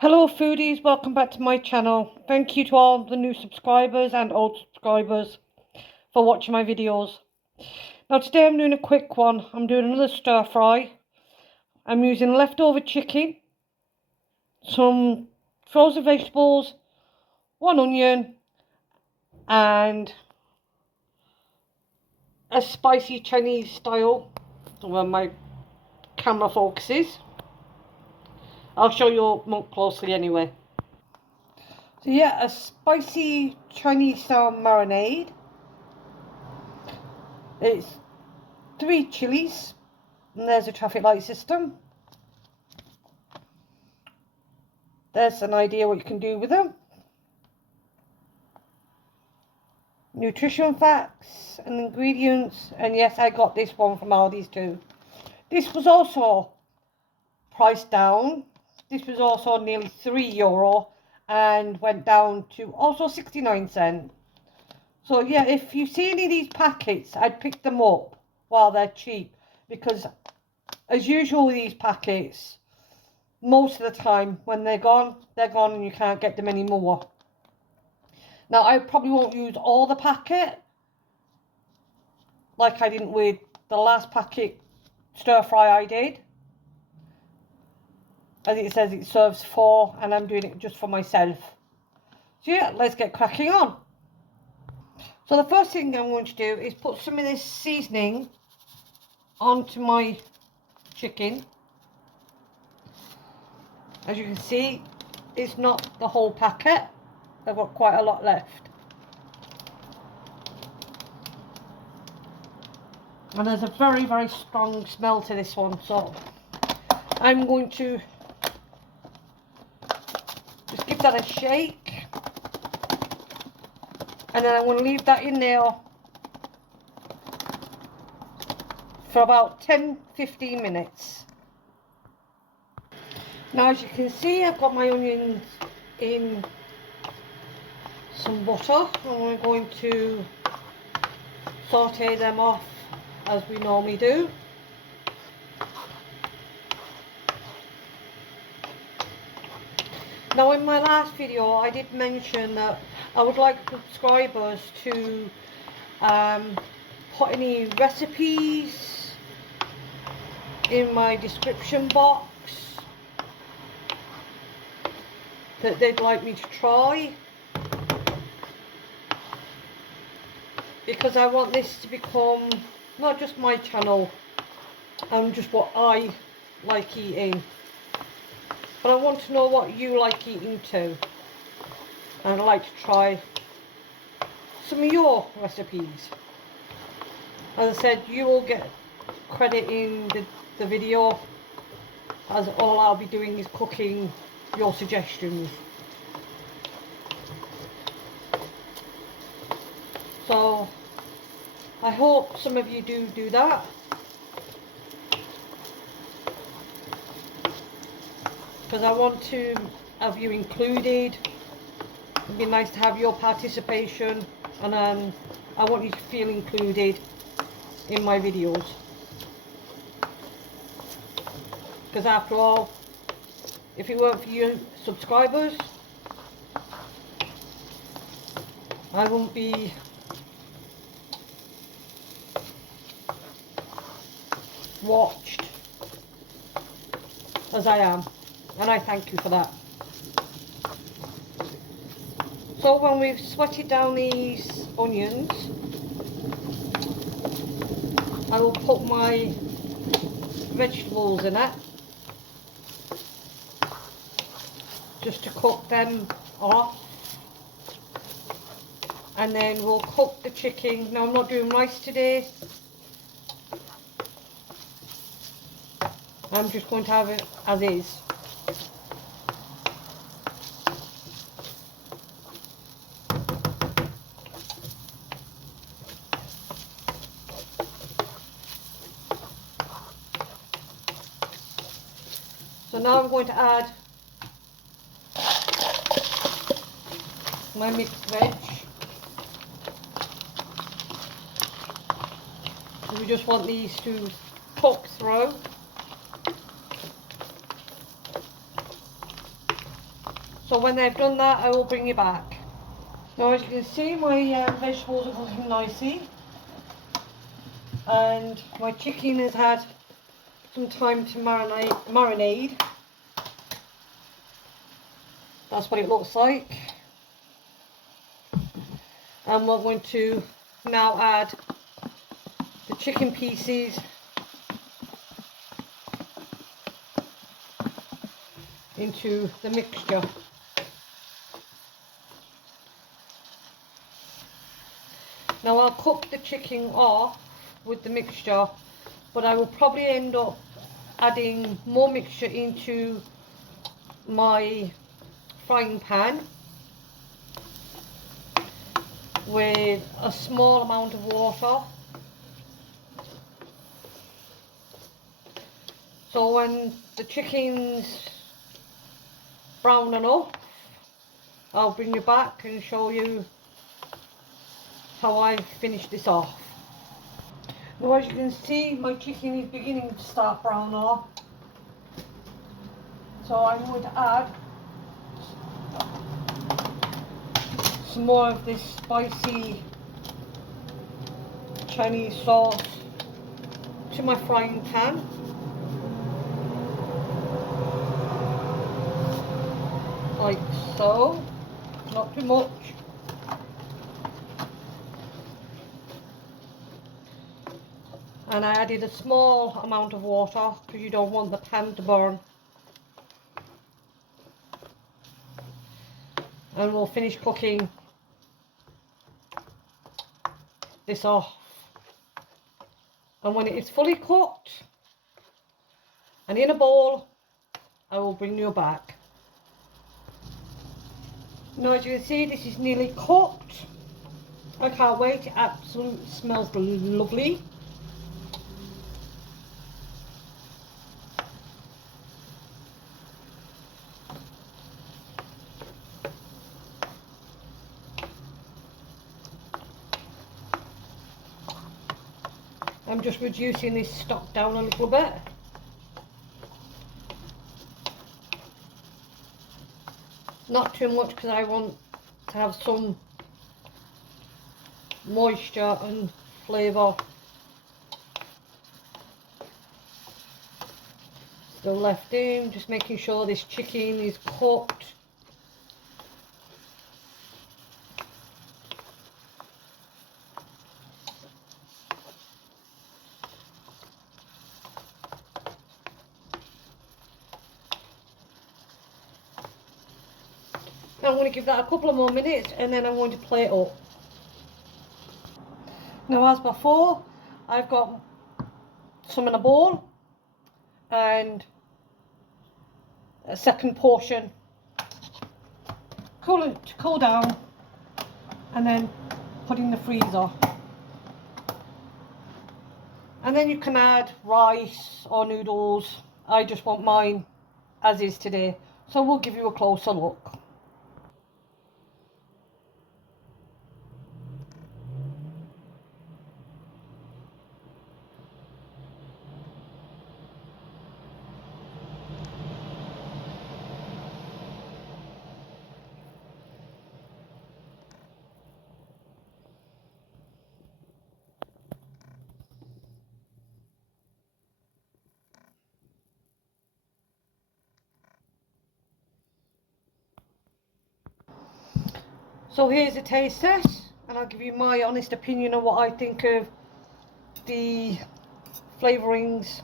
Hello foodies, welcome back to my channel. Thank you to all the new subscribers and old subscribers for watching my videos. Now today I'm doing a quick one. I'm doing another stir fry. I'm using leftover chicken, some frozen vegetables, one onion and a spicy Chinese style where my camera focuses. I'll show you more closely anyway. So yeah, a spicy Chinese style marinade. It's 3 chilies, and there's a traffic light system. There's an idea what you can do with them. Nutrition facts and ingredients, and yes, I got this one from Aldi's too. This was also priced down. This was also nearly €3 and went down to also 69¢. So yeah, if you see any of these packets, I'd pick them up while they're cheap, because as usual with these packets, most of the time when they're gone and you can't get them anymore. Now I probably won't use all the packet like I didn't with the last packet stir fry I did. As it says, it serves 4 and I'm doing it just for myself. So yeah, let's get cracking on. So the first thing I'm going to do is put some of this seasoning onto my chicken. As you can see, it's not the whole packet. I've got quite a lot left. And there's a very, very strong smell to this one, so I'm going to just give that a shake. And then I'm going to leave that in there for about 10-15 minutes. Now as you can see, I've got my onions in some butter, and we're going to saute them off as we normally do. Now in my last video I did mention that I would like subscribers to put any recipes in my description box that they'd like me to try, because I want this to become not just my channel and just what I like eating, but I want to know what you like eating too, and I'd like to try some of your recipes. As I said, you will get credit in the video, as all I'll be doing is cooking your suggestions. So I hope some of you do that, because I want to have you included. It'd be nice to have your participation, and I want you to feel included in my videos, because after all, if it weren't for you subscribers, I wouldn't be watched as I am, and I thank you for that. So when we've sweated down these onions, I will put my vegetables in it just to cook them off, and then we'll cook the chicken. Now I'm not doing rice today, I'm just going to have it as is. So now I'm going to add my mixed veg. So we just want these to cook through. So when they've done that, I will bring you back. Now as you can see, my vegetables are cooking nicely, and my chicken has had some time to marinade. That's what it looks like. And we're going to now add the chicken pieces into the mixture. Now I'll cook the chicken off with the mixture, but I will probably end up adding more mixture into my frying pan with a small amount of water. So when the chicken's brown enough, I'll bring you back and show you how I finish this off. Now as you can see, my chicken is beginning to start brown off. So I'm going to add some more of this spicy Chinese sauce to my frying pan. Like so, not too much. And I added a small amount of water because you don't want the pan to burn. And we'll finish cooking this off. And when it is fully cooked and in a bowl, I will bring you back. Now as you can see, this is nearly cooked. I can't wait, it absolutely smells lovely. I'm just reducing this stock down a little bit. Not too much because I want to have some moisture and flavour still left in. Just making sure this chicken is cooked. I'm going to give that a couple of more minutes and then I'm going to plate up. Now as before, I've got some in a bowl and a second portion to cool down and then put in the freezer. And then you can add rice or noodles. I just want mine as is today. So we'll give you a closer look. So here's a taste test, and I'll give you my honest opinion on what I think of the flavourings.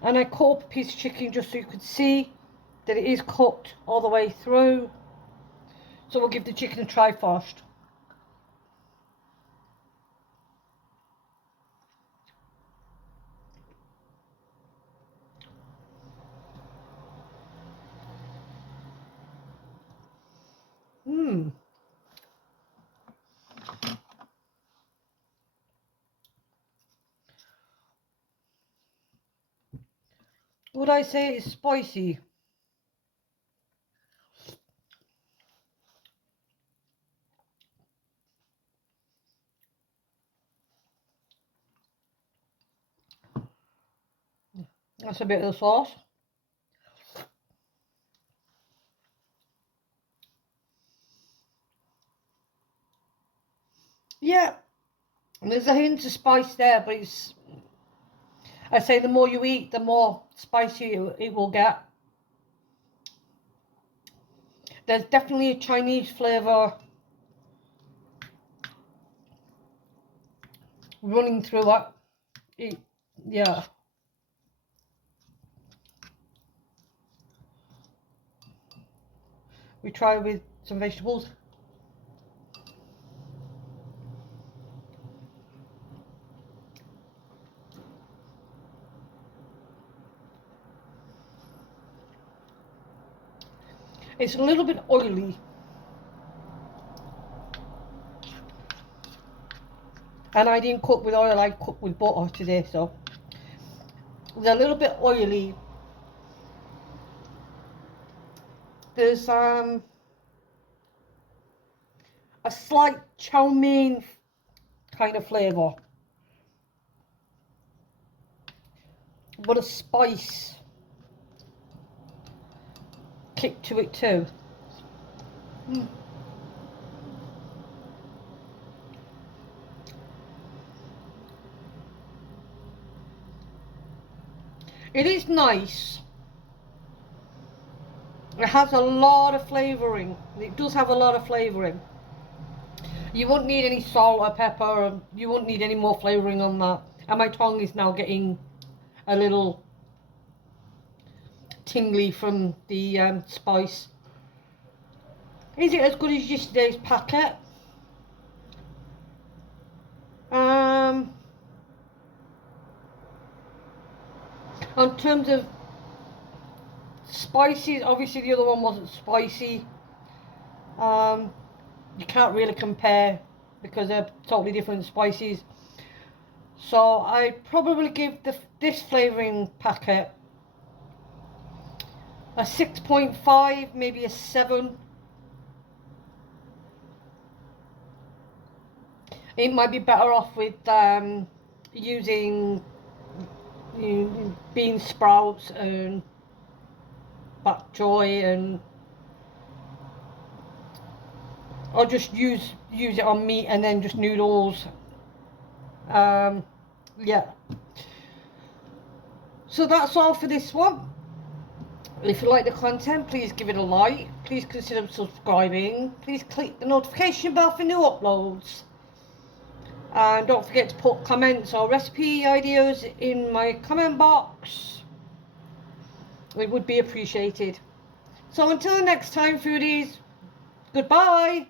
And I cut up a piece of chicken just so you could see that it is cooked all the way through. So we'll give the chicken a try first. Would I say it's spicy? That's a bit of the sauce. Yeah, there's a hint of spice there, but it's, I say the more you eat, the more spicy it will get. There's definitely a Chinese flavour running through it. Yeah. We try with some vegetables. It's a little bit oily. And I didn't cook with oil, I cooked with butter today, so it's a little bit oily. There's a slight chow mein kind of flavour, but a spice kick to it too. It is nice. It has a lot of flavouring. It does have a lot of flavouring. You won't need any salt or pepper, and you won't need any more flavouring on that. And my tongue is now getting a little tingly from the spice. Is it as good as yesterday's packet? In terms of spices, obviously the other one wasn't spicy. You can't really compare because they're totally different spices. So I'd probably give this flavouring packet a 6.5, maybe a 7. It might be better off with using bean sprouts and bok choy, and or just use it on meat and then just noodles. Yeah. So that's all for this one. If you like the content, please give it a like. Please consider subscribing. Please click the notification bell for new uploads. And don't forget to put comments or recipe ideas in my comment box. It would be appreciated. So until next time, foodies, goodbye.